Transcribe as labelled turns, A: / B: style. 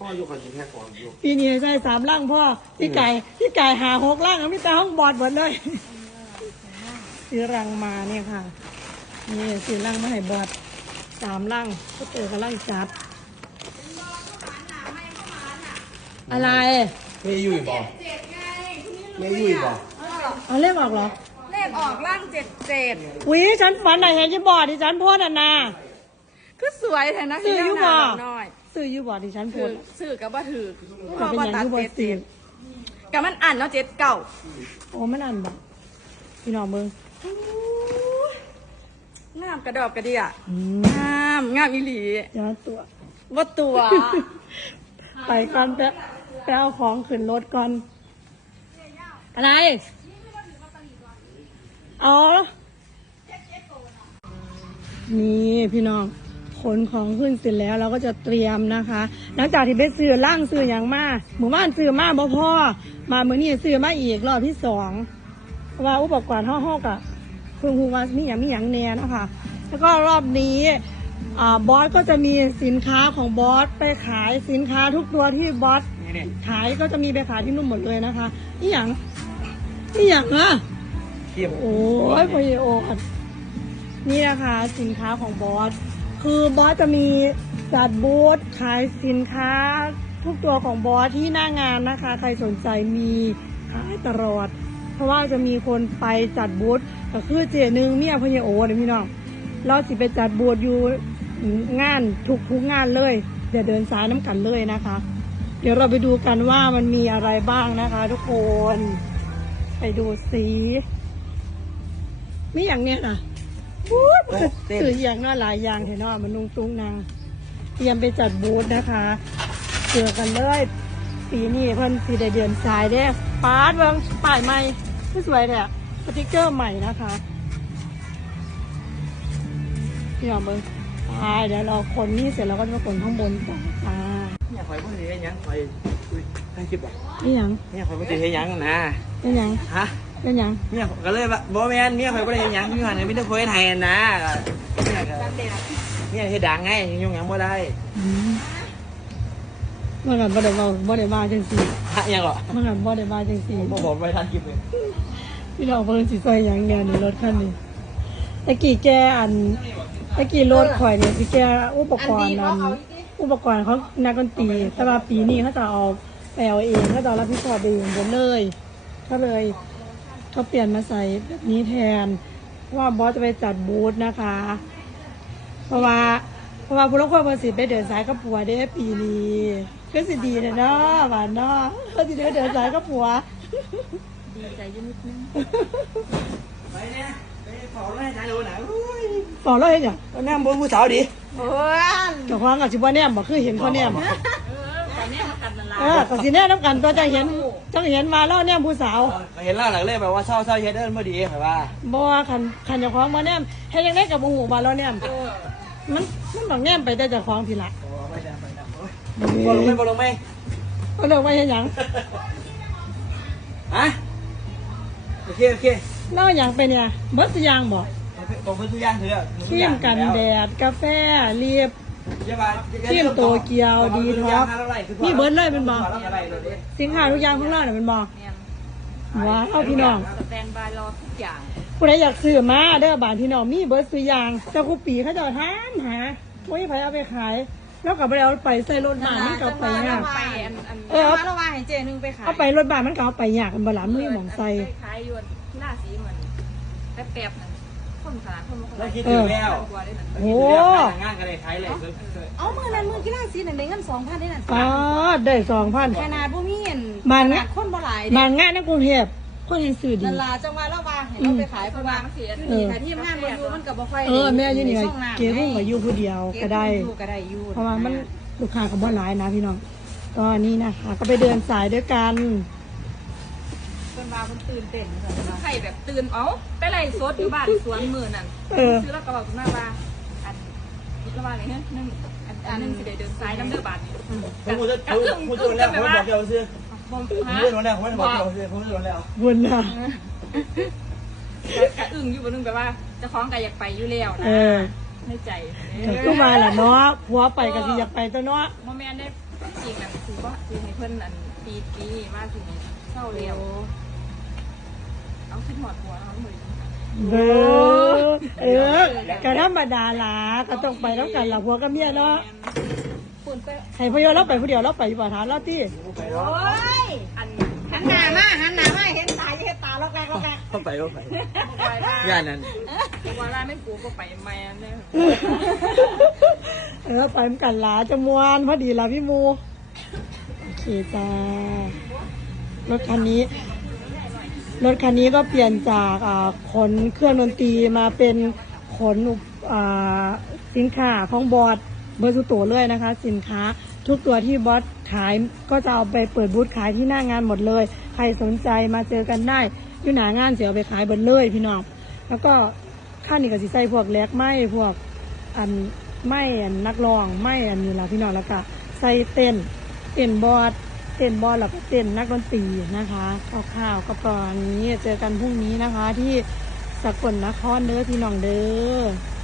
A: พ่ออยู่คนที่แค่ก่อนอยู่
B: ปีนี้ใส่3ลังพ่อที่ไก่หา6ลังมีแต่ห้องบอดหมดเลยซื้อรังมาเนี่ยค่ะนี่ซื้อรังมาให้บอด3ลังก็เจอกำลังจัดอะไร
A: ไม่ยุ่ยบอกไม่ยุ่ยบอก
B: เอาเลขออกเหรอ
C: เลขออกล่าง77
B: อุ้ยฉันฝันไหนเห็นที่บอดที่ฉันโพสนา
C: ก็สวยแท้นะ
B: ซื้ออยู่บ่
C: น้อย
B: ซื้ออยู่บ่ที่ฉันโพส
C: ซื้อกับว่าถือ
B: ก็เป็นอย่างที่บอดซื้อ
C: กับมันอ่านเนาะ7 เก่า
B: โอ้มันอ่านบ่พี่น้องมึง
C: งามกระดอกกระเดี่ยงามอีหลี
B: อย่าตัว
C: ว่าตัว
B: ไปก่อนไปเอาของขึ้นรถก่อนอะไรอ๋อนี่พี่น้องขนของขึ้นเสร็จแล้วเราก็จะเตรียมนะคะหลังจากที่ไปซื้อล่างซื้ออย่างมาหมู่บ้านซื้อมาบ่พอมาเมื่อนี้ซื้อมาอีกรอบที่2ว่าอุปกรณ์ห้องๆอะเพิ่งรู้ว่ามีอย่างแน่นะคะแล้วก็รอบนี้บอสก็จะมีสินค้าของบอสไปขายสินค้าทุกตัวที่บอสขายก็จะมีไปขายที่นู่นหมดเลยนะคะนี่อย่างอะโอ้ยพยโอนี่นะคะสินค้าของบอสคือบอสจะมีจัดบูธขายสินค้าทุกตัวของบอสที่หน้างานนะคะใครสนใจมีขายตลอดเพราะว่าจะมีคนไปจัดบูธก็คือเจนึงเมียพยโอเนี่ยพี่น้องเราสิไปจัดบูธอยู่งานทุกงานเลยเดี๋ยวเดินสายน้ำกันเลยนะคะเดี๋ยวเราไปดูกันว่ามันมีอะไรบ้างนะคะทุกคนไปดูสีมีอย่างเนี้ยนะสื่ออย่างน่าหลายอย่างเห็นว่ามันนุ่งตุ้งนางเตรียมไปจัดบูธนะคะเจอกันเลยปีนี้เพิ่นสีได้เดือนสายเด้ปาดเบิ้งป้ายใหม่สวยเลยสติ๊กเกอร์ใหม่นะคะพี่น้องเบิ้งเดี๋ยวเราคนนี่เสร็จเราก็จะมาคนข้างบนต่อค่ะ
A: เนี่ยคอยพูดถึงยังคอยให้คลิปบอก
B: นี่ยัง
A: เนี่ยคอยพูดถึงยังนะ
B: เป็นยัง
A: ฮะ
B: เป็นยัง
A: เนี่ยก็เลยแบบบอแมนเนี่ยคอยพูดถึงยังมีวันนี้ไม่ได้คุยไทยนะเนี่ยที่ดังไงยังยังไม่ได้
B: เมื่อก่อนบ่ได้มาจังสี่
A: ยังหรอ
B: เมื่อก่อนบ่ได้มาจังสี่
A: ผมไปทันคลิปเลย
B: พี่น้องเพิ่งสิใส่ยังเนี่ยในรถคันนี้ตะกี้แกตะกี้รถข่อยเนี่ยสิแกอุปกรณ์อุปกรณ์เขานักดนตรีแต่ว่าปีนี้เขาจะเอาไปเอาเองเขาจะรับผิดชอบเองหมดเลยก็เลยเขาเปลี่ยนมาใส่แบบนี้แทนว่าบอสจะไปจัดบูธนะคะเพราะว่าผู้ลงคนภาษีไปเดินสายกับผัวได้ปีนี้ก็สิดีเนาะหวานเนาะเขาสิเดินสายกับผัว
C: ดีใจยุ่นิดนึง
A: ไปเนี่ยไปขอให้ใจดูหน่อย
B: ขอแล้วเห็นยัง
A: แนมบนผู้สาวดิ
C: โอ้ย
B: กับความกับชิบะแนมบอกคือเห็นเขาแนม
C: แต่แนมกันนั่นแหละ
B: กับสีแนมน้ำกันตัวจะเห็นมาแล้วแนมผู้สาว
A: เห็นล่าหลังเลยแบบว่าเศร้าเฮ็ดเอิ้นพอดีเหรอว่า
B: บ่คันจะคล้องมาแนมให้ยังได้กับบุหูมาแล้วแนมมันต้องแนมไปแต่จะคล้องทีละ
A: บอลงไหม
B: ก็เลิกไว้ให้ยัง
A: ฮะโอเค
B: เล่าอย่างไปเนี่ยเบิร์ตยางบอก
A: บอกทุกอย่างเถอะ
B: ครีมกันแดดกาแฟเรียบครีมโตเกียวดีท็อกนี่เบิร์ตเลยเป็นบอกสินค้าทุกอย่างข้างล่างเนี่ยเป็นบอกว้าวพี่น้อง
C: สแตนบายรอทุกอย่าง
B: ผู้ใดอยากซื้อมาเด้อบานพี่น้องมีเบิร์ตซื้อยางเจ้าคุปปีเขาจะทานหาไม่ใครเอาไปขายแล้วกับไปเอาไปใส่รถบ้านมันก็ไปยาก
C: ระว่าให้เจนึงไปขาย
B: เอาไปรถบ้านมันก็เอาไปยากกันบลามือหมองใส่
C: ขายอยู่ที่หน้าสีเหมือนแป๊บๆนั่นคนขนาดคนมาคน
A: แล้วคิดถึงแล้ว
B: โอ้
A: งานกันเลยขายเลย
C: เอามือนั้นมือที่หน้าสีนั่นได้เงิน2,000ได้นั่น
B: ได้2,000
C: ขนาดบ่มีเห็นคนบ่หลาย
B: บางงานในกรุงเทพคนเห็นสื่อดี
C: นั่นล่ะจังหวะระว่าให้เราไปขายเพราะว่านี่ค่ะที่งานบ่อยู่มันก็บ่ค่อย
B: แม่อยู่นี่เก๋รุ่งก็อยู่ผู้เดียวก็ได้เพราะว่ามันลูกค้าก็บ่หลายนะพี่น้องก็นี่นะคะก็ไปเดินสายด้วยกัน
C: คนมาคนตื่นเต้นใครแบบตื่นไปไล่สดอยู่บ้านสวนมือนั่นซื้อแล้วก็บอกคุณแม่ว่าระว่าอะไรเฮ้ยอันนึงสิได้เดินสายน้ำเดือบาท
A: พูดแล้วผมบอกเดียวซื้อผมไม่รู้แล้วผมไม่บอกเดียวซื้อผมไม่รู้แล้ว
B: วนนะ
C: กระอึ่งอยู่บนนึงแบบว่าจะคล้องกายอยากไปอยู่แล้วนะในใจ
B: ก็มาแหละเนาะผัวไปก็สิอยากไปตัวเนาะ
C: โมเมนต์ได้จริงนะคือว่าคือให้เพื่อนอันปีว่าคือเศร้าเร็วเอาคิดหมดหัวเอาเหมือน
B: ก็ธรรมดาล่ะก็ต้องไปแล้วกันล่ะผัวกับเมียเนาะ
C: ฝุ่นไป
B: ให้พ่อโยเราไปผู้เดียวเราไปอยู่ป่าฐานเราที่
A: ไปหรอ
D: โอ้ย
C: อัน
D: หันหน้ามาเห็นตาเห็นตาล็อกแรก
A: เข้าไป
C: บอกว่า
A: ย่านนั้น
C: บอกว่าไม่กูก็ไปแมนเนี่ย
B: ไปเหมือนกันล่ะจะมวนพอดีล่ะพี่มูโอเคจ้ารถคันนี้ก็เปลี่ยนจากขนเครื่องดนตรีมาเป็นขนสินค้าของบอสเบอร์สุโตเลยนะคะ สินค้าทุกตัวที่บอสขายก็จะเอาไปเปิดบูธขายที่หน้างานหมดเลยใครสนใจมาเจอกันได้อยู่หน้างานเสียเอาไปขายเบิดเลยพี่น้องแล้วก็ค่านี่ก็สิใส่พวกแลกไม้พวกไม่นักร้องไม่นี้ละพี่น้องแล้วก็ใส่เต้นบอสแล้วก็เต้นนักดนตรีนะคะคร่าวๆก็ประมาณนี้เจอกันพรุ่งนี้นะคะที่สกลนครเด้อพี่น้องเด้อ